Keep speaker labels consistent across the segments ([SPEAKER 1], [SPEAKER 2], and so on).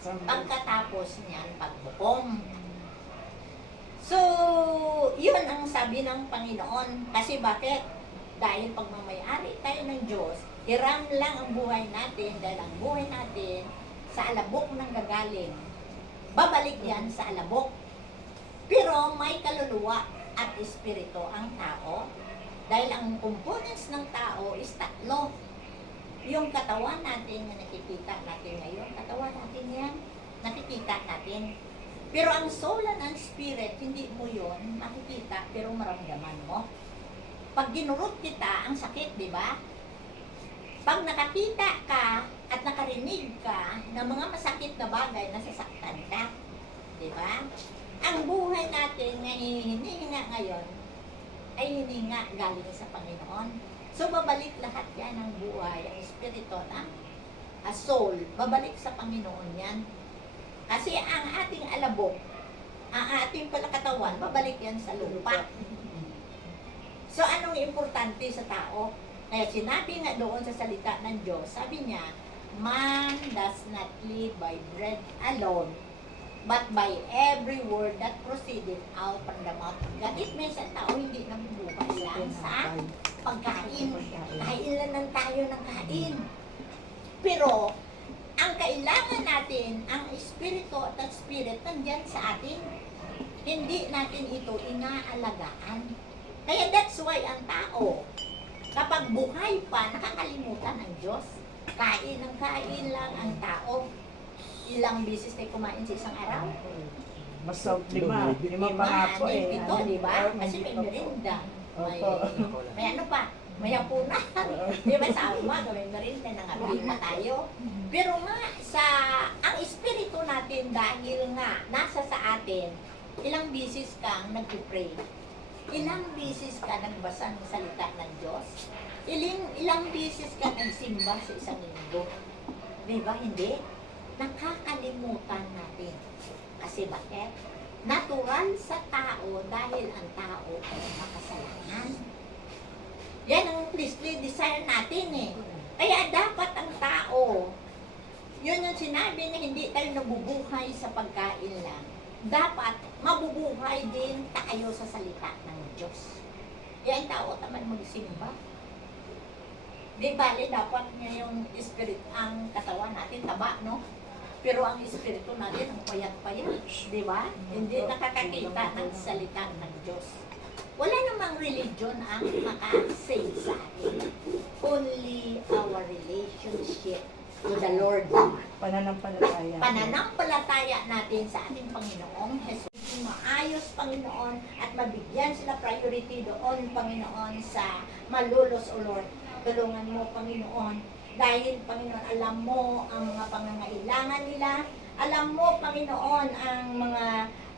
[SPEAKER 1] Pagkatapos niyan, pagbukom. So, yun ang sabi ng Panginoon. Kasi bakit? Dahil pagmamayari tayo ng Diyos, hiram lang ang buhay natin dahil ang buhay natin sa alabok nang gagaling. Babalik yan sa alabok. Pero may kaluluwa at espiritu ang tao. Dahil ang components ng tao is tatlo. Yung katawan natin na nakikita natin ngayon, katawan nakikita natin. Pero ang soul and ang spirit, hindi mo yon makikita, pero maramdaman mo. Pag ginurot kita, ang sakit, di ba? Pag nakakita ka at nakarinig ka ng mga masakit na bagay, nasasaktan ka. Di ba? Ang buhay natin na hinihinga ngayon, ay hininga galing sa Panginoon. So, babalik lahat yan ng buhay, ang espiritu na a soul, babalik sa Panginoon yan. Kasi ang ating alabok, ang ating palakatawan, babalik yan sa lupa. So, anong importante sa tao? Kaya sinabi nga doon sa salita ng Diyos, sabi niya, Man does not live by bread alone, but by every word that proceeded out from the mouth of God. It means ang tao hindi nabubuhay lang sa pagkain. Kain lang ng tayo ng kain. Pero, ang kailangan natin, ang espiritu at ang spirit, nandyan sa atin. Hindi natin ito inaalagaan. Kaya that's why ang tao, kapag buhay pa, nakakalimutan ng Diyos. Kain ng kain lang ang tao. Ilang bisis tayo kumain sa isang araw?
[SPEAKER 2] Mas lima. Lima pa nga po eh.
[SPEAKER 1] pito, di ba? Kasi may merinda. May, may ano pa? May hapunan. di ba sa umaga may merinda na nga tayo. Pero nga, sa ang espiritu dahil nga nasa sa atin, ilang bisis kang nag-pray. Ilang bisis ka nagbasa ng salita ng Diyos. Ilang, ilang bisis ka nagsimba sa isang linggo. Di ba? Hindi. Nakakalimutan natin. Kasi bakit? Natural sa tao dahil ang tao ay makasalanan. Yan ang fleshly desire natin eh. Kaya dapat ang tao, yun yung sinabi na hindi tayo nabubuhay sa pagkain lang. Dapat mabubuhay din tayo sa salita ng Diyos. Ang tao tamad magsimba. Di bali, dapat niya yung spirit, ang katawan natin, taba, no? Pero ang espiritu natin, ang payat-payat, di ba? Hindi nakakakita ng salita ng Diyos. Wala namang religion ang makasave sa atin. Only our relationship to the Lord.
[SPEAKER 2] Pananampalataya.
[SPEAKER 1] Pananampalataya natin sa ating Panginoong Jesus. Maayos, Panginoon, at mabigyan sila priority doon, Panginoon, sa malulos, O Lord. Tulungan mo, Panginoon, dahil, Panginoon, alam mo ang mga pangangailangan nila. Alam mo, Panginoon, ang mga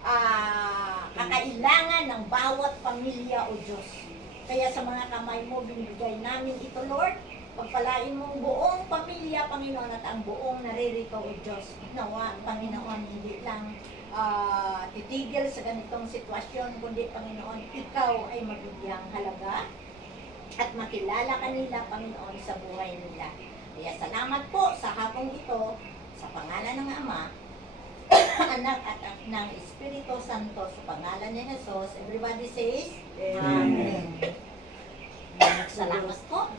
[SPEAKER 1] ah, kakailangan ng bawat pamilya, O Diyos. Kaya sa mga kamay mo, binibigay namin ito, Lord. Pagpalain mo ang buong pamilya, Panginoon, at ang buong naririto, O Diyos. Nawa, Panginoon, hindi lang ah, titigil sa ganitong sitwasyon, kundi, Panginoon, ikaw ay mabigyang halaga at makilala ka nila, Panginoon, sa buhay nila. Kaya salamat po sa hapong ito, sa pangalan ng Ama, Anak at ng Espiritu Santo, sa pangalan ni Jesus. Everybody says, Amen. Salamat po.